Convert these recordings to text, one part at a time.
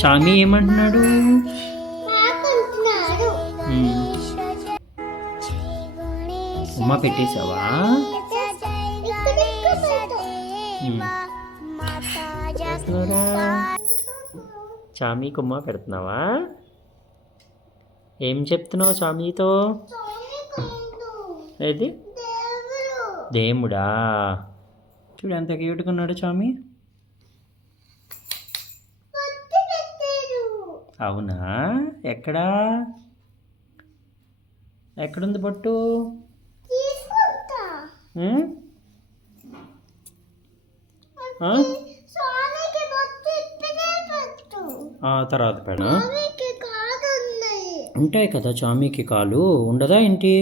చామి ఏమంటున్నాడు? ఉమ్మ పెట్టేశావా? చామీకి ఉమ్మ పెడుతున్నావా? ఏం చెప్తున్నావు చామీతో? ఏది? దేవుడా? చూడు ఎంత క్యూట్గా ఉన్నాడు చామీ. అవునా? ఎక్కడా? ఎక్కడుంది బొట్టు? తర్వాత పెడ ఉంటాయి కదా చామీకి కాలు ఉండదా ఏంటి?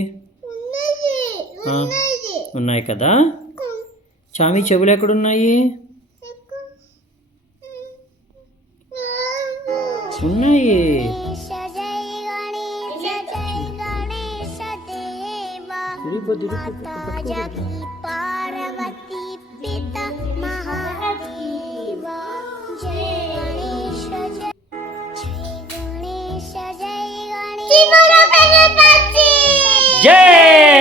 ఉన్నాయి కదా. చామీ చెవులు ఎక్కడున్నాయి? ఉన్నాయి. జై